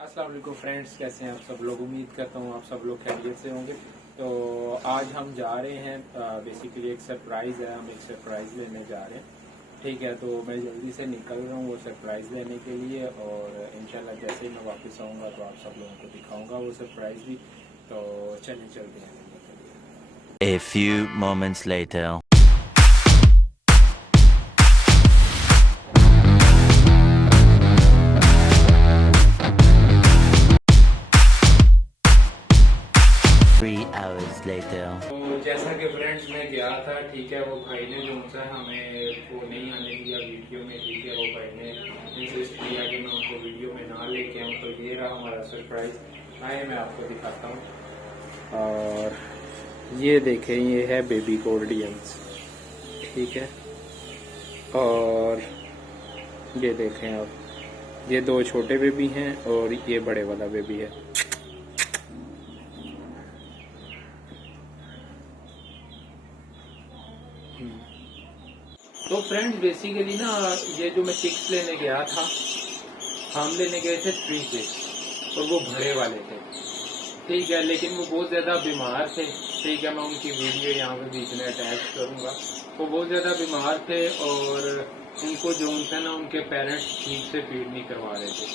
अस्सलाम वालेकुम फ्रेंड्स, कैसे हैं आप सब लोग। उम्मीद करता हूँ आप सब लोग खैरियत से होंगे। तो आज हम जा रहे हैं, बेसिकली एक सरप्राइज़ है, हम एक सरप्राइज़ लेने जा रहे हैं। ठीक है, तो मैं जल्दी से निकल रहा हूँ वो सरप्राइज़ लेने के लिए, और इंशाल्लाह जैसे ही मैं वापस आऊँगा तो आप सब लोगों को दिखाऊँगा वो सरप्राइज़ भी। तो चलें चलते हैं लेने के लिए। A few moments later. Three hours later. तो जैसा कि फ्रेंड्स मैं गया था, ठीक है, वो भाई ने जो सा हमें वो नहीं आने दिया वीडियो में। ठीक है, वो भाई ने इंसिस्ट किया कि मैं उनको वीडियो में ना लेके आऊँ। तो ये रहा हमारा सरप्राइज। आए मैं आपको दिखाता हूँ। और ये देखें, ये है बेबी गोल्डियंस। ठीक है, और ये देखें आप, ये दो छोटे बेबी हैं और ये बड़े वाला बेबी है। तो फ्रेंड्स बेसिकली ना, ये जो मैं चिक्स लेने गया था, हम लेने गए थे 3 चिक्स, और वो भरे वाले थे। ठीक है, लेकिन वो बहुत ज़्यादा बीमार थे। ठीक है, मैं उनकी वीडियो यहाँ पे बीच में अटैच करूँगा। वो बहुत ज़्यादा बीमार थे और उनको जो है ना, उनके पेरेंट्स ठीक से फीड नहीं करवा रहे थे।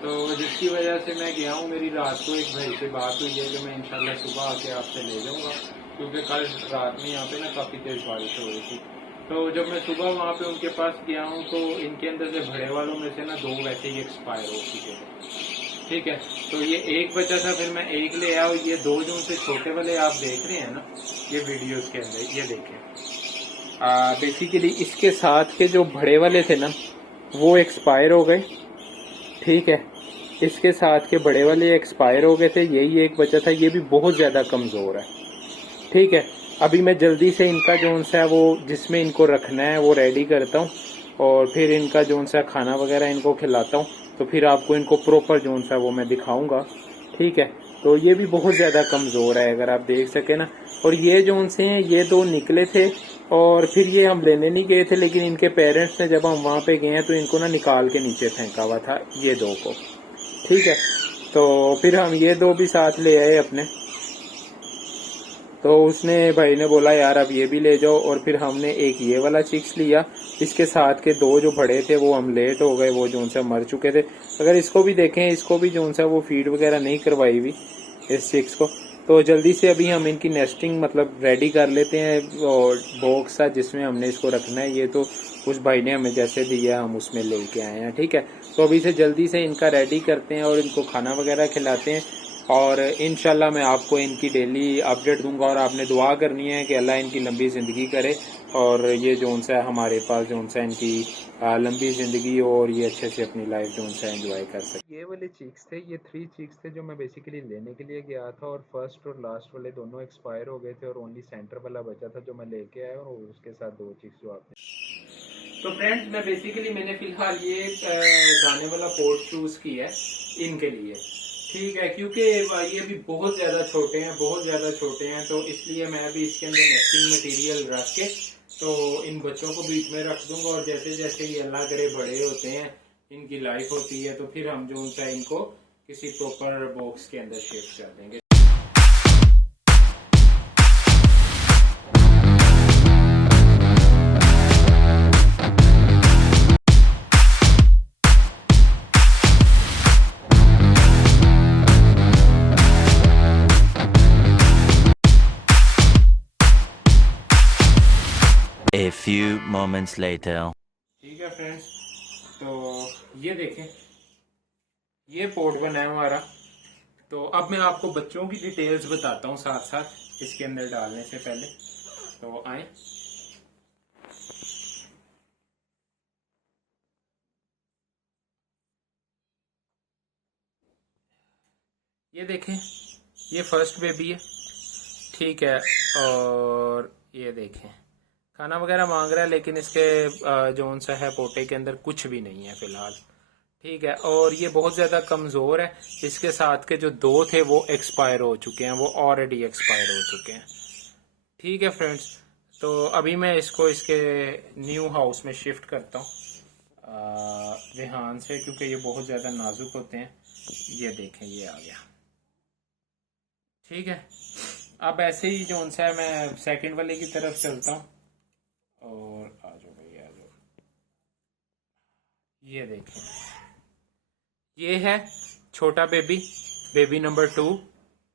तो जिसकी वजह से मैं गया हूँ। मेरी रात को एक भाई से बात हुई है कि मैं इंशाल्लाह सुबह आके आपसे ले जाऊँगा, क्योंकि कल रात में यहाँ पे ना काफ़ी तेज़ बारिश हो रही थी। तो जब मैं सुबह वहाँ पे उनके पास गया हूँ तो इनके अंदर से भरे वालों में से ना 2 वैसे ही एक्सपायर हो चुके थे। ठीक है, तो ये एक बचा था, फिर मैं एक ले आया। और ये 2 जो उनसे छोटे वाले आप देख रहे हैं ना, ये वीडियोस के अंदर, ये देखें। बेसिकली इसके साथ के जो भरे वाले थे ना, वो एक्सपायर हो गए। ठीक है, इसके साथ के बड़े वाले एक्सपायर हो गए थे, यही एक बचा था। ये भी बहुत ज़्यादा कमज़ोर है। ठीक है, अभी मैं जल्दी से इनका जो सा है वो जिसमें इनको रखना है वो रेडी करता हूँ, और फिर इनका जो सा खाना वगैरह इनको खिलाता हूँ। तो फिर आपको इनको प्रॉपर जो सा वो मैं दिखाऊंगा। ठीक है, तो ये भी बहुत ज़्यादा कमज़ोर है, अगर आप देख सके ना। और ये जो से हैं, ये 2 निकले थे, और फिर ये हम लेने नहीं गए थे, लेकिन इनके पेरेंट्स ने जब हम वहाँ पे गए हैं तो इनको ना निकाल के नीचे फेंका हुआ था, ये 2 को। ठीक है, तो फिर हम ये 2 भी साथ ले आए अपने। तो उसने भाई ने बोला यार अब ये भी ले जाओ, और फिर हमने एक ये वाला चिक्स लिया। इसके साथ के 2 जो बड़े थे वो हम लेट हो गए, वो जो सा मर चुके थे। अगर इसको भी देखें, इसको भी जो सा वो फीड वगैरह नहीं करवाई हुई इस चिक्स को। तो जल्दी से अभी हम इनकी नेस्टिंग मतलब रेडी कर लेते हैं, और बॉक्स सा जिसमें हमने इसको रखना है, ये तो उस भाई ने हमें जैसे दिया हम उसमें लेके आए हैं। ठीक है, तो अभी से जल्दी से इनका रेडी करते हैं और इनको खाना वगैरह खिलाते हैं, और इंशाल्लाह मैं आपको इनकी डेली अपडेट दूंगा। और आपने दुआ करनी है कि अल्लाह इनकी लंबी ज़िंदगी करे, और ये जो सा हमारे पास जो सा इनकी लंबी ज़िंदगी, और ये अच्छे से अपनी लाइफ जो सा एंजॉय कर सके। ये वाले चीक्स थे, ये 3 चीक्स थे जो मैं बेसिकली लेने के लिए गया था, और फर्स्ट और लास्ट वाले दोनों एक्सपायर हो गए थे, और ओनली सेंटर वाला बचा था जो मैं लेके आया, और उसके साथ 2 चीक्स जो आपने। तो फ्रेंड्स मैंने फिलहाल ये दाने वाला पोर्ट चूज किया है इनके लिए। ठीक है, क्योंकि ये भी बहुत ज्यादा छोटे हैं, बहुत ज्यादा छोटे हैं, तो इसलिए मैं भी इसके अंदर नेस्टिंग मटेरियल रख के तो इन बच्चों को बीच में रख दूंगा। और जैसे जैसे ये अल्लाह करे बड़े होते हैं, इनकी लाइफ होती है, तो फिर हम जो उनका इनको किसी प्रॉपर बॉक्स के अंदर शिफ्ट कर देंगे। A few moments later. ठीक है फ्रेंड्स, तो ये देखें, ये पोर्ट बना है हमारा। तो अब मैं आपको बच्चों की डिटेल्स बताता हूँ साथ साथ इसके अंदर डालने से पहले। तो आए, ये देखें, ये फर्स्ट बेबी है। ठीक है, और ये देखें खाना वगैरह मांग रहा है, लेकिन इसके जोन सा है पोटे के अंदर कुछ भी नहीं है फिलहाल। ठीक है, और ये बहुत ज़्यादा कमज़ोर है। इसके साथ के जो 2 थे वो एक्सपायर हो चुके हैं, वो ऑलरेडी एक्सपायर हो चुके हैं। ठीक है फ्रेंड्स, तो अभी मैं इसको इसके न्यू हाउस में शिफ्ट करता हूँ रेहान से, क्योंकि ये बहुत ज़्यादा नाजुक होते हैं। ये देखें ये आ गया। ठीक है, अब ऐसे ही जो सा है मैं सेकंड वाले की तरफ चलता हूँ और आ जाओ भाई आ जाओ। ये देखें, ये है छोटा बेबी नंबर 2।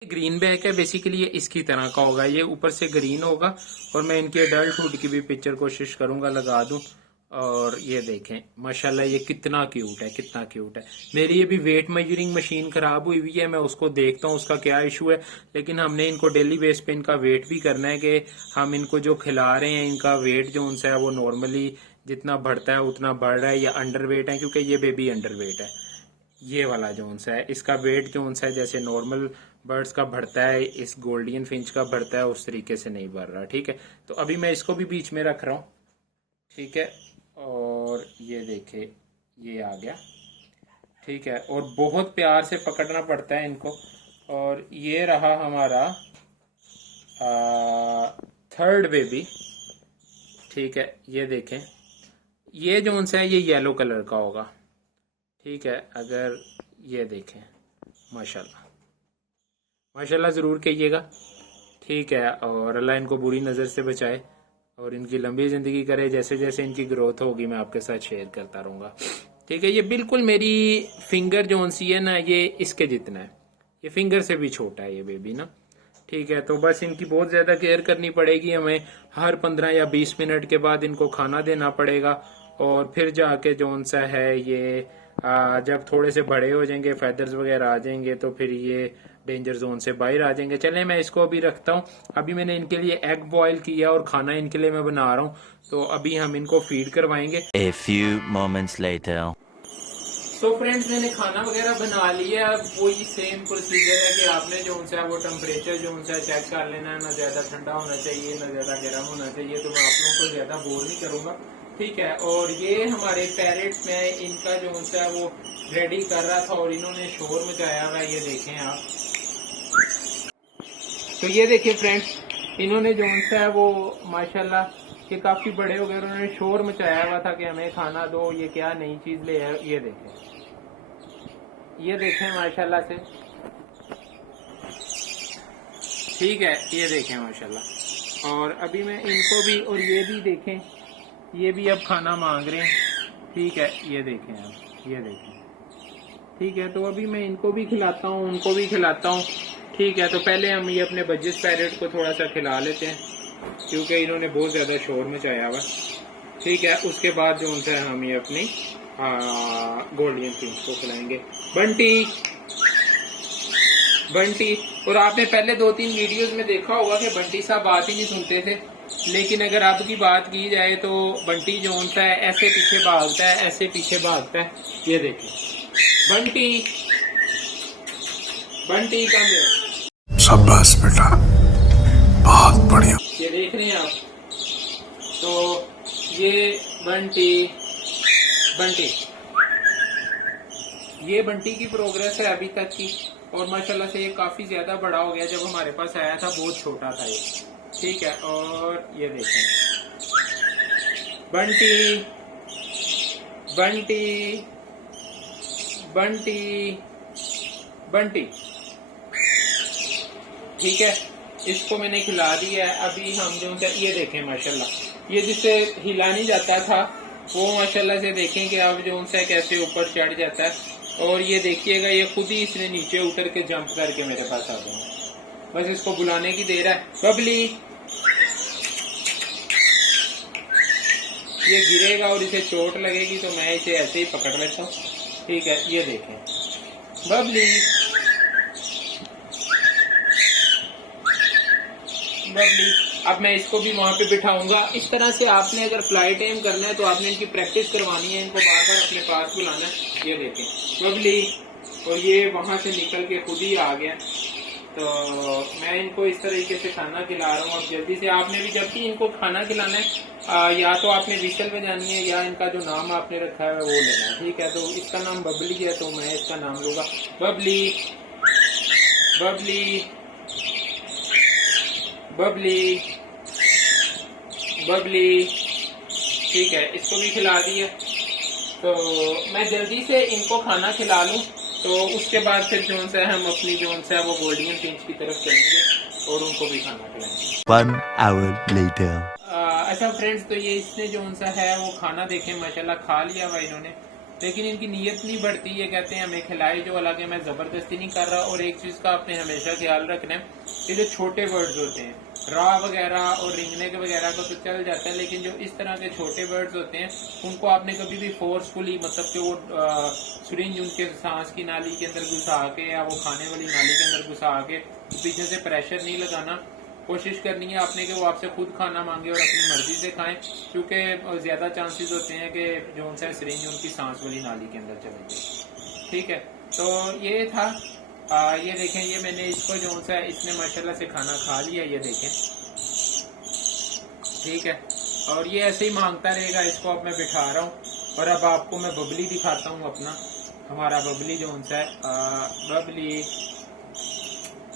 ग्रीन बैक है बेसिकली, ये इसकी तरह का होगा, ये ऊपर से ग्रीन होगा और मैं इनके एडल्टहुड की भी पिक्चर कोशिश करूंगा लगा दूं। और ये देखें माशाल्लाह ये कितना क्यूट है, कितना क्यूट है। मेरी ये भी वेट मेजरिंग मशीन खराब हुई हुई है, मैं उसको देखता हूँ उसका क्या इशू है, लेकिन हमने इनको डेली बेस पे इनका वेट भी करना है कि हम इनको जो खिला रहे हैं इनका वेट जो उनसे है वो नॉर्मली जितना बढ़ता है उतना बढ़ रहा है या अंडर वेट है, क्योंकि ये बेबी अंडर वेट है। ये वाला जो सा है इसका वेट जो सा है जैसे नॉर्मल बर्ड्स का बढ़ता है, इस गोल्डियन फिंच का बढ़ता है, उस तरीके से नहीं बढ़ रहा। ठीक है, तो अभी मैं इसको भी बीच में रख रहा हूँ। ठीक है, और ये देखे ये आ गया। ठीक है, और बहुत प्यार से पकड़ना पड़ता है इनको। और ये रहा हमारा थर्ड बेबी। ठीक है, ये देखें ये जो सा है ये येलो कलर का होगा। ठीक है, अगर ये देखें माशाल्लाह माशाल्लाह ज़रूर कहिएगा। ठीक है, और अल्लाह इनको बुरी नज़र से बचाए और इनकी लंबी ज़िंदगी करे। जैसे जैसे इनकी ग्रोथ होगी मैं आपके साथ शेयर करता रहूँगा। ठीक है, ये बिल्कुल मेरी फिंगर जो सी है ना ये इसके जितना है, ये फिंगर से भी छोटा है ये बेबी ना। ठीक है, तो बस इनकी बहुत ज़्यादा केयर करनी पड़ेगी हमें। हर 15 या 20 मिनट के बाद इनको खाना देना पड़ेगा और फिर जाके जो सा है ये जब थोड़े से बड़े हो जाएंगे, फेदर्स वगैरह आ जाएंगे, तो फिर ये डेंजर जोन से बाहर आ जाएंगे। चलें मैं इसको अभी रखता हूँ। अभी मैंने इनके लिए एग बॉयल किया और खाना इनके लिए मैं बना रहा हूँ, तो अभी हम इनको फीड करवाएंगे। A few moments later. तो फ्रेंड्स मैंने खाना वगैरह बना लिया। अब वही सेम प्रोसीजर है कि आपने जो सा वो टेम्परेचर जो सा चेक कर लेना है, ना ज्यादा ठंडा होना चाहिए ना ज्यादा गर्म होना चाहिए। तो मैं आप लोगों को ज्यादा बोर नहीं करूंगा। ठीक है, और ये हमारे पैरेट्स में इनका जो सा वो रेडी कर रहा था और इन्होंने शोर मचाया हुआ है, ये देखें आप। तो ये देखिए फ्रेंड्स, इन्होंने जो सा है वो माशाल्लाह कि काफी बड़े हो गए, उन्होंने शोर मचाया हुआ था कि हमें खाना दो, ये क्या नई चीज ले आए। ये देखें माशाल्लाह से। ठीक है, ये देखें माशाल्लाह। और अभी मैं इनको भी, और ये भी देखें, ये भी अब खाना मांग रहे हैं। ठीक है, ये देखें आप, ये देखें। ठीक है, तो अभी मैं इनको भी खिलाता हूँ उनको भी खिलाता हूँ। ठीक है, तो पहले हम ये अपने बजिस पैरेट को थोड़ा सा खिला लेते हैं क्योंकि इन्होंने बहुत ज्यादा शोर मचाया हुआ। ठीक है, उसके बाद जो उनसे हम ये अपनी गोल्डन फिंच को खिलाएंगे। बंटी। और आपने पहले 2-3 वीडियोस में देखा होगा कि बंटी साहब बात ही नहीं सुनते थे, लेकिन अगर अब की बात की जाए तो बंटी जो होता है ऐसे पीछे भागता है, ऐसे पीछे भागता है। ये देखिए बंटी कम है। शाबाश बेटा, बहुत बढ़िया। ये देख रहे हैं आप, तो ये बंटी ये बंटी की प्रोग्रेस है अभी तक की। और माशाल्लाह से ये काफी ज्यादा बड़ा हो गया। जब हमारे पास आया था बहुत छोटा था ये। ठीक है, और ये देखें बंटी। ठीक है, इसको मैंने खिला दिया है। अभी हम जो ये देखें माशाल्लाह, ये जिससे हिला नहीं जाता था वो माशाल्लाह से देखें कि अब जो उनसे कैसे ऊपर चढ़ जाता है। और ये देखिएगा ये खुद ही इसने नीचे उतर के जंप करके मेरे पास आ गया। बस इसको बुलाने की देर है। बबली, ये गिरेगा और इसे चोट लगेगी तो मैं इसे ऐसे ही पकड़ लेता हूँ। ठीक है, ये देखें बबली। अब मैं इसको भी वहां पे बिठाऊंगा। इस तरह से आपने अगर फ्लाई टाइम करना है तो आपने इनकी प्रैक्टिस करवानी है, इनको बार बार अपने पास बुलाना है। ये देखें बबली, और ये वहां से निकल के खुद ही आ गया। तो मैं इनको इस तरीके से खाना खिला रहा हूँ। अब जल्दी से आपने भी जब भी इनको खाना खिलाना है या तो आपने विशल बजानी है या इनका जो नाम आपने रखा है वो लेना है। ठीक है, तो इसका नाम बबली है तो मैं इसका नाम लूंगा बबली। ठीक है, इसको भी खिला दिया। तो मैं जल्दी से इनको खाना खिला लूं तो उसके बाद फिर जो सा हम अपनी जो सा वो गोल्डन फिंच की तरफ चलेंगे और उनको भी खाना खिलाएंगे। 1 hour later. अच्छा फ्रेंड्स, तो ये इसने जो सा है वो खाना देखें माशाल्लाह खा लिया हुआ इन्होंने, लेकिन इनकी नीयत नहीं बढ़ती। ये कहते हैं हमें खिलाए जो, हालांकि मैं जबरदस्ती नहीं कर रहा। और एक चीज का आपने हमेशा ख्याल रखना है कि जो छोटे बर्ड्स होते हैं, रा वगैरह और रिंगने के वगैरह को तो चल जाता है, लेकिन जो इस तरह के छोटे बर्ड्स होते हैं उनको आपने कभी भी फोर्सफुली, मतलब कि वो सिरिंज उनके सांस की नाली के अंदर घुसा के या वो खाने वाली नाली के अंदर घुसा के पीछे से प्रेशर नहीं लगाना। कोशिश करनी है आपने कि वो आपसे खुद खाना मांगे और अपनी मर्जी से खाएं, क्योंकि ज्यादा चांसेस होते हैं कि जो उनसे सिरिंज उनकी सांस वाली नाली के अंदर चले जाए। ठीक है, तो ये था। ये देखें, ये मैंने इसको जो सा इसने माशाल्लाह से खाना खा लिया, ये देखें। ठीक है, और ये ऐसे ही मांगता रहेगा। इसको अब मैं बिठा रहा हूँ और अब आपको मैं बबली दिखाता हूँ अपना, हमारा बबली जो सा है। बबली,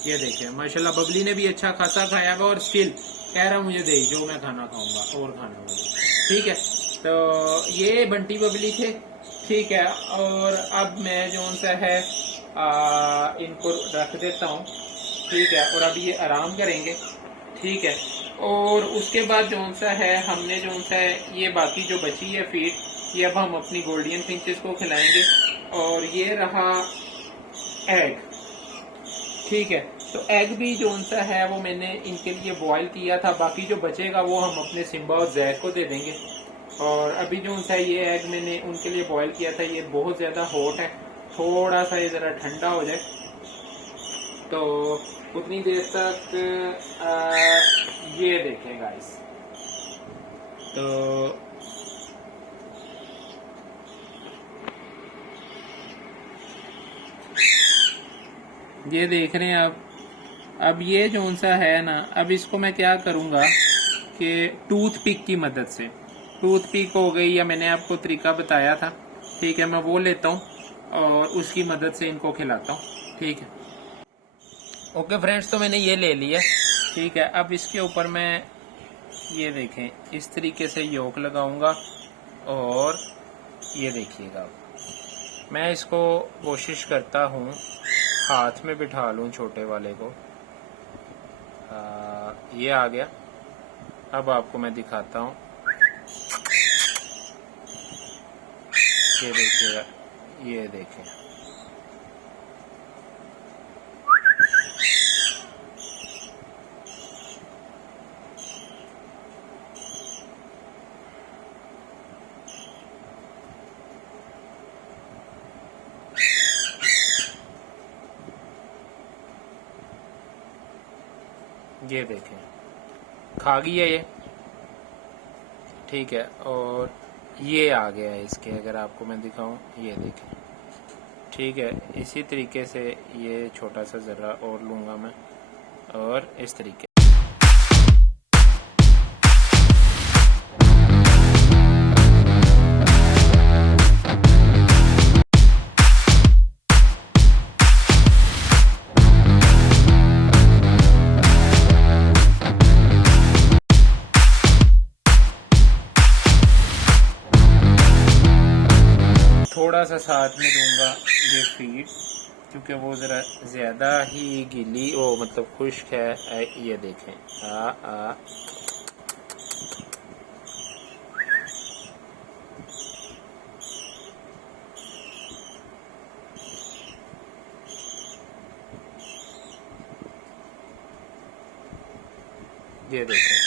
ये देखिए माशाल्लाह बबली ने भी अच्छा खासा खाया हुआ और स्टिल कह रहा मुझे दे जो मैं खाना खाऊंगा और खाना मुझे। ठीक है, तो ये बंटी बबली थे। ठीक है, और अब मैं जो सा है इनको रख देता हूँ। ठीक है, और अब ये आराम करेंगे। ठीक है, और उसके बाद जो सा है हमने जो सा है ये बाकी जो बची है फीड, ये अब हम अपनी गोल्डन फिंचेस को खिलाएंगे। और ये रहा एग। ठीक है, तो एग भी जो सा है वो मैंने इनके लिए बॉईल किया था, बाकी जो बचेगा वो हम अपने सिम्बा और जैक को दे देंगे। और अभी जो सा ये एग मैंने उनके लिए बॉईल किया था, ये बहुत ज्यादा हॉट है, थोड़ा सा ये जरा ठंडा हो जाए तो उतनी देर तक ये देखें गाइस। तो ये देख रहे हैं आप। अब ये जो सा है ना, अब इसको मैं क्या करूंगा कि टूथ पिक की मदद से, टूथ पिक हो गई या मैंने आपको तरीका बताया था, ठीक है, मैं वो लेता हूँ और उसकी मदद से इनको खिलाता हूँ। ठीक है, ओके फ्रेंड्स, तो मैंने ये ले लिया। ठीक है, अब इसके ऊपर मैं ये देखें इस तरीके से योक लगाऊंगा और ये देखिएगा मैं इसको कोशिश करता हूँ हाथ में बिठा लूं छोटे वाले को। ये आ गया। अब आपको मैं दिखाता हूँ, ये देखिएगा, ये देखें। ये देखें खा गई है ये। ठीक है, और ये आ गया है इसके, अगर आपको मैं दिखाऊं, ये देखें। ठीक है, इसी तरीके से ये छोटा सा ज़रा और लूँगा मैं और इस तरीके। थोड़ा सा साथ में दूंगा ये फीड, क्योंकि वो ज़रा ज़्यादा ही गीली वो मतलब खुश्क है। ये देखें, ये देखें,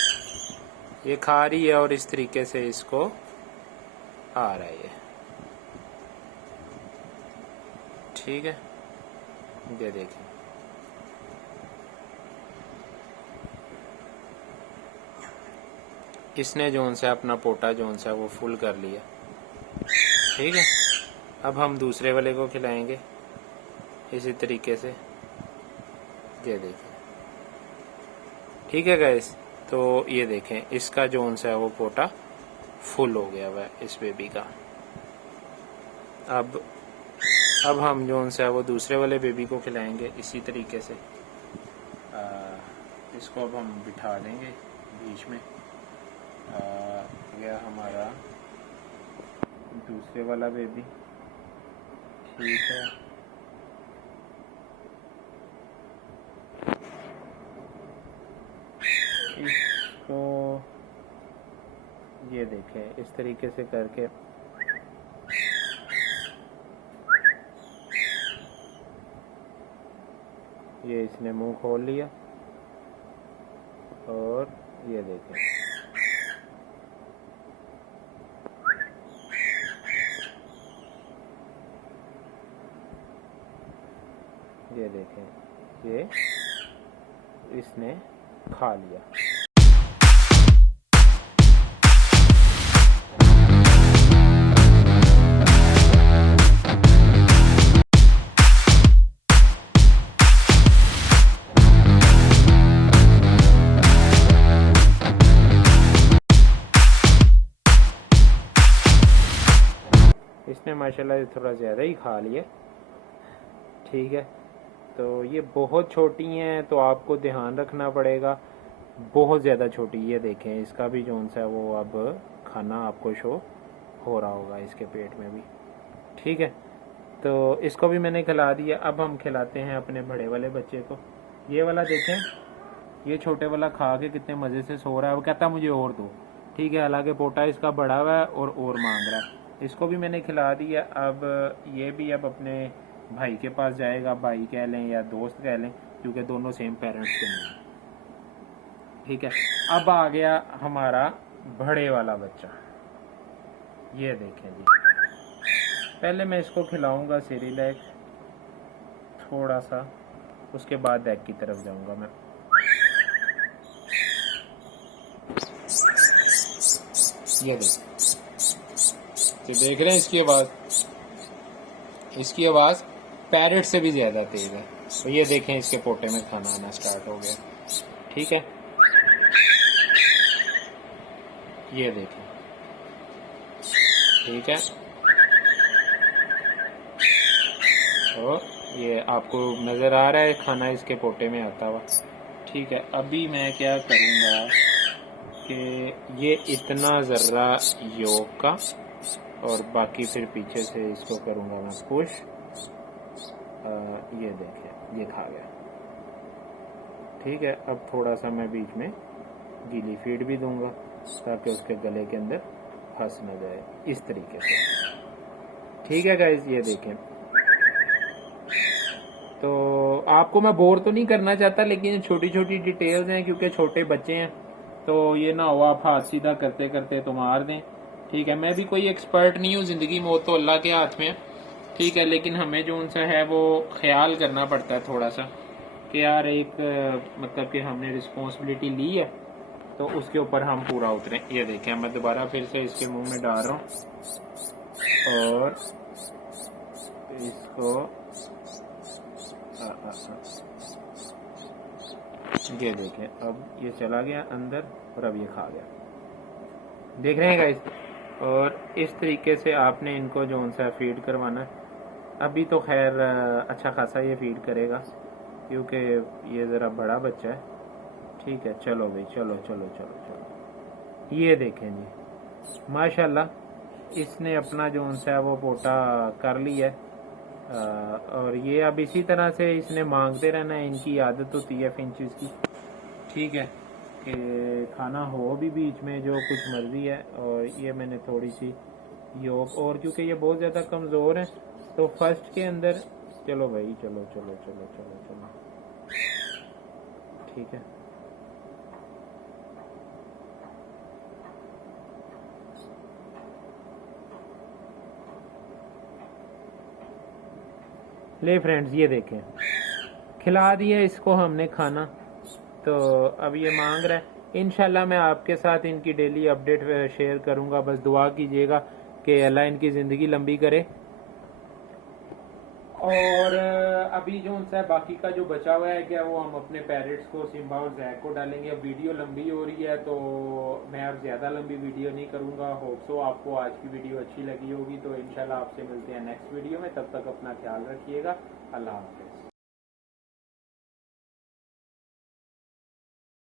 ये खा रही है और इस तरीके से इसको आ रहा है ये। ठीक है, ये देखें, इसने जोन से अपना पोटा जोन सा वो फुल कर लिया। ठीक है, अब हम दूसरे वाले को खिलाएंगे इसी तरीके से, ये देखें। ठीक है गाइस, तो ये देखें इसका जोन सा है वो पोटा फुल हो गया हुआ है इस बेबी का। अब हम जोन सा है वो दूसरे वाले बेबी को खिलाएंगे इसी तरीके से। इसको अब हम बिठा देंगे बीच में। गया हमारा दूसरे वाला बेबी। ठीक है, देखें इस तरीके से करके ये इसने मुंह खोल लिया और ये देखें ये देखें ये इसने खा लिया। इसने माशाल्लाह थोड़ा ज़्यादा ही खा लिया। ठीक है, तो ये बहुत छोटी हैं तो आपको ध्यान रखना पड़ेगा, बहुत ज़्यादा छोटी। ये देखें इसका भी जोन सा है वो अब खाना आपको शो हो रहा होगा इसके पेट में भी। ठीक है, तो इसको भी मैंने खिला दिया। अब हम खिलाते हैं अपने बड़े वाले बच्चे को। ये वाला देखें, ये छोटे वाला खा के कितने मज़े से सो रहा है। वो कहता मुझे और दो। ठीक है, हालांकि पोटा इसका बड़ा हुआ है और मांग रहा है। इसको भी मैंने खिला दिया। अब ये भी अब अपने भाई के पास जाएगा, भाई कह लें या दोस्त कह लें, क्योंकि दोनों सेम पेरेंट्स के नहीं हैं। ठीक है, अब आ गया हमारा बड़े वाला बच्चा। ये देखें जी, पहले मैं इसको खिलाऊंगा सेरेलैक थोड़ा सा, उसके बाद एग की तरफ जाऊंगा मैं। ये देख रहे हैं इसकी आवाज़ पैरेट से भी ज़्यादा तेज़ है। तो ये देखें इसके पोटे में खाना आना स्टार्ट हो गया। ठीक है, ये देखें। ठीक है, तो ये आपको नज़र आ रहा है खाना इसके पोटे में आता हुआ। ठीक है, अभी मैं क्या करूँगा कि ये इतना ज़र्रा योग का और बाकी फिर पीछे से इसको करूँगा मैं पुश। ये देखें ये खा गया। ठीक है, अब थोड़ा सा मैं बीच में गीली फीड भी दूंगा ताकि उसके गले के अंदर फंस न जाए, इस तरीके से। ठीक है गाइस, ये देखें। तो आपको मैं बोर तो नहीं करना चाहता, लेकिन छोटी छोटी डिटेल्स हैं क्योंकि छोटे बच्चे हैं, तो ये ना हो आप हाथ सीधा करते करते तो मार दें। ठीक है, मैं भी कोई एक्सपर्ट नहीं हूँ, ज़िंदगी मौत तो अल्लाह के हाथ में है। ठीक है, लेकिन हमें जो उनसे है वो ख्याल करना पड़ता है थोड़ा सा कि यार एक मतलब कि हमने रिस्पॉन्सिबिलिटी ली है तो उसके ऊपर हम पूरा उतरें। ये देखें, मैं दोबारा फिर से इसके मुंह में डाल रहा हूँ और इसको ये देखें, अब ये चला गया अंदर और अब ये खा गया। देख रहे हैं गाइस, और इस तरीके से आपने इनको जो सा फीड करवाना है। अभी तो खैर अच्छा खासा ये फीड करेगा क्योंकि ये ज़रा बड़ा बच्चा है। ठीक है, चलो भाई, चलो चलो चलो चलो। ये देखें जी, माशाल्लाह इसने अपना जो सा है वो पोटा कर लिया है। और ये अब इसी तरह से इसने मांगते रहना है, इनकी आदत होती है फिंचेस की। ठीक है, कि खाना हो भी बीच में जो कुछ मर्जी है। और ये मैंने थोड़ी सी योग, और क्योंकि ये बहुत ज़्यादा कमज़ोर है तो फर्स्ट के अंदर, चलो भाई चलो चलो चलो चलो चलो। ठीक है, ले फ्रेंड्स, ये देखें खिला दिया इसको हमने खाना, तो अब ये मांग रहा है। इंशाल्लाह मैं आपके साथ इनकी डेली अपडेट शेयर करूंगा। बस दुआ कीजिएगा कि अल्लाह इनकी ज़िंदगी लंबी करे। और अभी जो उनसे बाकी का जो बचा हुआ है क्या, वो हम अपने पैरेट्स को, सिम्बा और जैक को डालेंगे। अब वीडियो लंबी हो रही है तो मैं अब ज़्यादा लंबी वीडियो नहीं करूँगा। होप सो आपको आज की वीडियो अच्छी लगी होगी। तो इंशाल्लाह आपसे मिलते हैं नेक्स्ट वीडियो में। तब तक अपना ख्याल रखिएगा। अल्लाह हाफ़िज़।